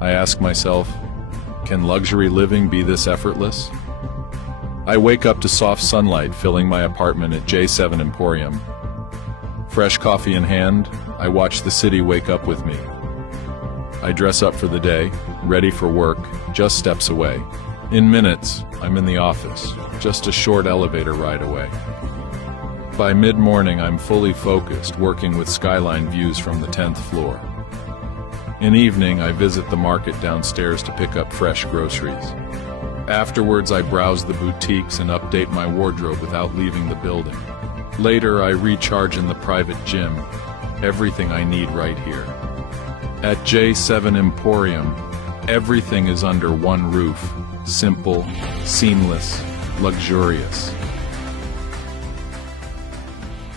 I ask myself, can luxury living be this effortless? I wake up to soft sunlight filling my apartment at J7 Emporium. Fresh coffee in hand, I watch the city wake up with me. I dress up for the day, ready for work, just steps away. In minutes, I'm in the office, just a short elevator ride away. By mid-morning, I'm fully focused, working with skyline views from the 10th floor. In evening, I visit the market downstairs to pick up fresh groceries. Afterwards, I browse the boutiques and update my wardrobe without leaving the building. Later, I recharge in the private gym. Everything I need right here. At J7 Emporium, everything is under one roof. Simple, seamless, luxurious.